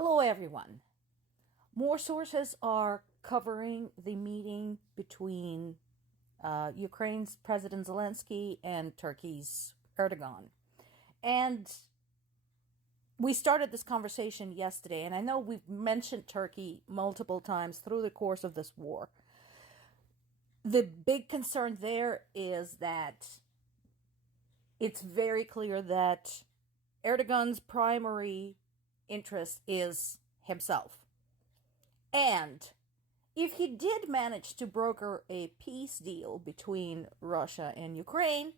Hello, everyone. More sources are covering the meeting between Ukraine's President Zelensky and Turkey's Erdogan. And we started this conversation yesterday, and I know we've mentioned Turkey multiple times through the course of this war. The big concern there is that it's very clear that Erdogan's primary interest is himself. And if he did manage to broker a peace deal between Russia and Ukraine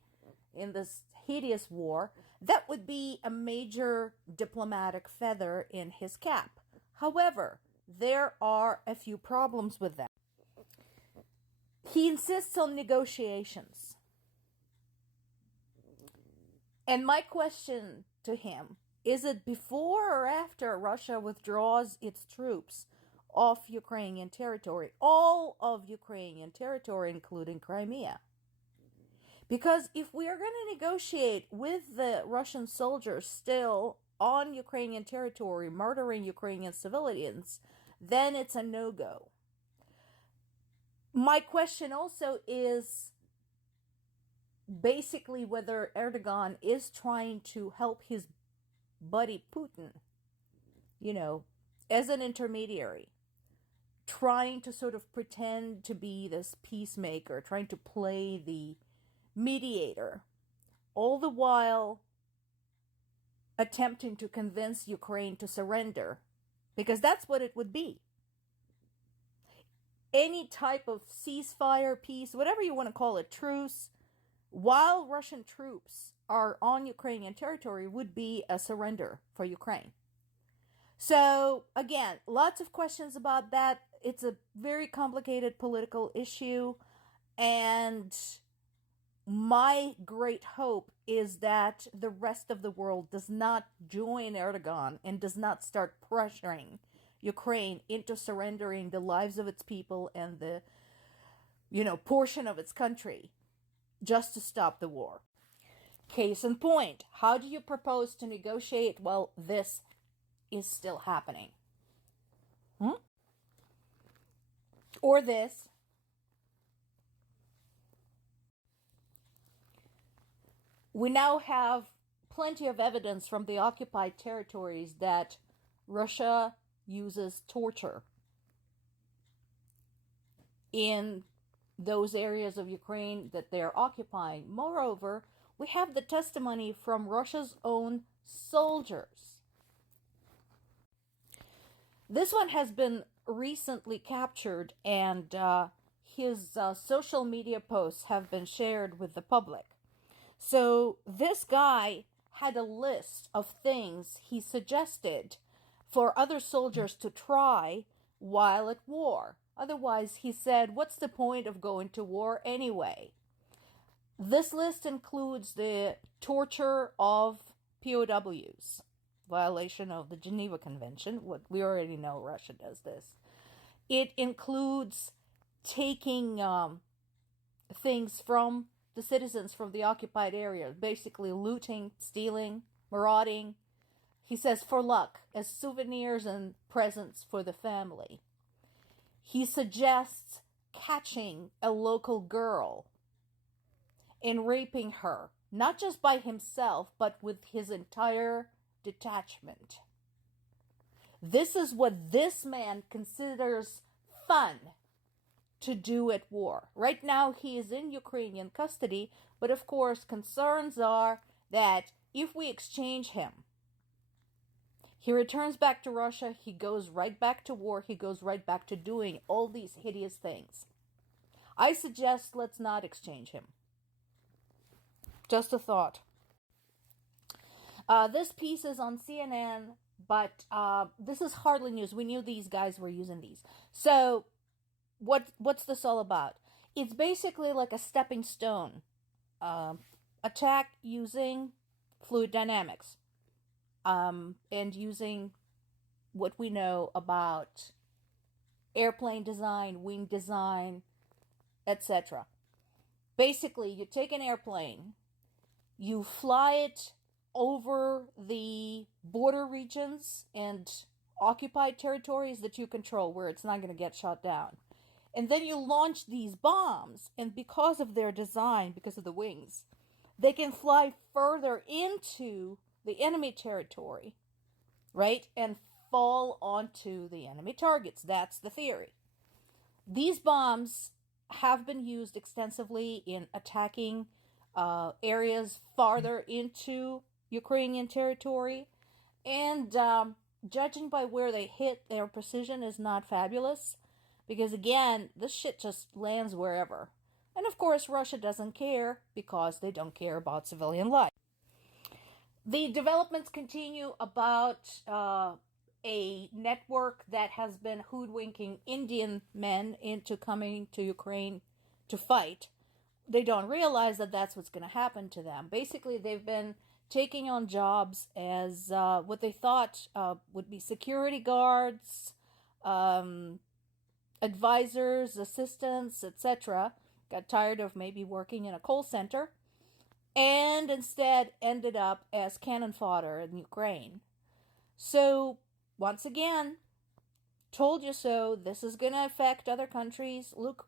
in this hideous war, that would be a major diplomatic feather in his cap. However, there are a few problems with that. He insists on negotiations. And my question to him, is it before or after Russia withdraws its troops off Ukrainian territory, all of Ukrainian territory, including Crimea? Because if we are going to negotiate with the Russian soldiers still on Ukrainian territory, murdering Ukrainian civilians, then it's a no-go. My question also is basically whether Erdogan is trying to help his buddy Putin, as an intermediary, trying to sort of pretend to be this peacemaker, trying to play the mediator, all the while attempting to convince Ukraine to surrender, because that's what it would be. Any type of ceasefire, peace, whatever you want to call it, truce, while Russian troops are on Ukrainian territory would be a surrender for Ukraine. So, again, lots of questions about that. It's a very complicated political issue, and my great hope is that the rest of the world does not join Erdogan and does not start pressuring Ukraine into surrendering the lives of its people and the, portion of its country just to stop the war. Case in point, how do you propose to negotiate while this is still happening? Or this. We now have plenty of evidence from the occupied territories that Russia uses torture in those areas of Ukraine that they're occupying. Moreover, we have the testimony from Russia's own soldiers. This one has been recently captured, and his social media posts have been shared with the public. So this guy had a list of things he suggested for other soldiers to try while at war. Otherwise, he said, what's the point of going to war anyway? This list includes the torture of POWs, violation of the Geneva Convention. What we already know, Russia does this. It includes taking things from the citizens from the occupied area, basically looting, stealing, marauding. He says for luck, as souvenirs and presents for the family. He suggests catching a local girl and raping her, not just by himself, but with his entire detachment. This is what this man considers fun to do at war. Right now, he is in Ukrainian custody, but of course, concerns are that if we exchange him, he returns back to Russia, he goes right back to war, he goes right back to doing all these hideous things. I suggest let's not exchange him. Just a thought. This piece is on CNN, but this is hardly news. We knew these guys were using these. So, what's this all about? It's basically like a stepping stone attack using fluid dynamics. And using what we know about airplane design, wing design, etc. Basically, you take an airplane, you fly it over the border regions and occupied territories that you control where it's not going to get shot down. And then you launch these bombs, and because of their design, because of the wings, they can fly further into the enemy territory, right? And fall onto the enemy targets. That's the theory. These bombs have been used extensively in attacking areas farther into Ukrainian territory. And judging by where they hit, their precision is not fabulous. Because again, this shit just lands wherever. And of course, Russia doesn't care because they don't care about civilian life. The developments continue about a network that has been hoodwinking Indian men into coming to Ukraine to fight. They don't realize that that's what's going to happen to them. Basically, they've been taking on jobs as what they thought would be security guards, advisors, assistants, etc. Got tired of maybe working in a call center and instead ended up as cannon fodder in Ukraine. So, once again, told you so. This is going to affect other countries. Look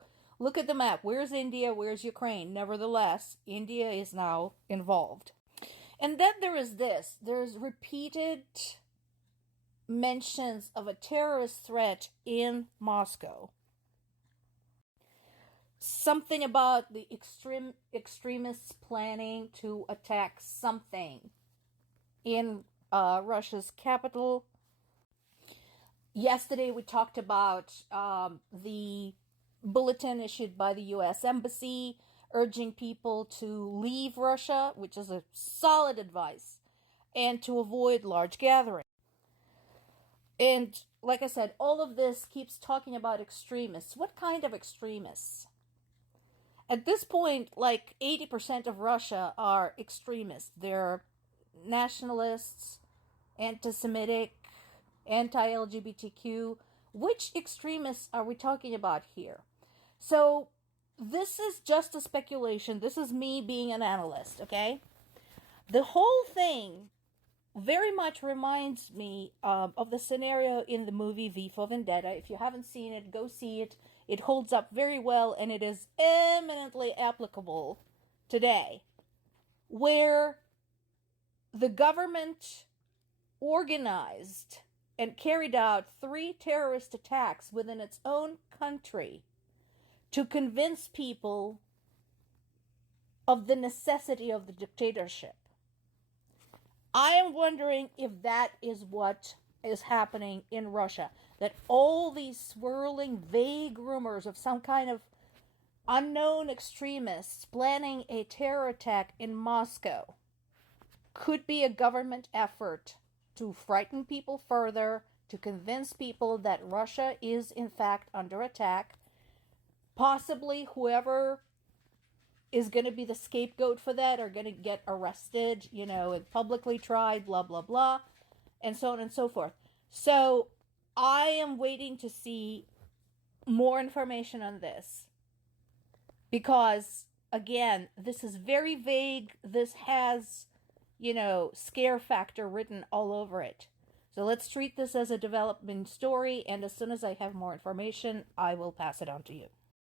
at the map. Where's India? Where's Ukraine? Nevertheless, India is now involved. And then there is this. There's repeated mentions of a terrorist threat in Moscow. Something about the extremists planning to attack something in Russia's capital. Yesterday we talked about the bulletin issued by the U.S. Embassy urging people to leave Russia, which is a solid advice, and to avoid large gatherings. And like I said, all of this keeps talking about extremists. What kind of extremists? At this point, like 80% of Russia are extremists. They're nationalists, anti-Semitic, anti-LGBTQ. Which extremists are we talking about here? So this is just a speculation. This is me being an analyst, okay? The whole thing very much reminds me of the scenario in the movie V for Vendetta. If you haven't seen it, go see it. It holds up very well, and it is eminently applicable today, where the government organized and carried out 3 terrorist attacks within its own country to convince people of the necessity of the dictatorship. I am wondering if that is what is happening in Russia. That all these swirling, vague rumors of some kind of unknown extremists planning a terror attack in Moscow could be a government effort to frighten people further, to convince people that Russia is in fact under attack. Possibly whoever is going to be the scapegoat for that are going to get arrested, and publicly tried, blah, blah, blah, and so on and so forth. So I am waiting to see more information on this because, again, this is very vague. This has, scare factor written all over it. So let's treat this as a development story, and as soon as I have more information, I will pass it on to you.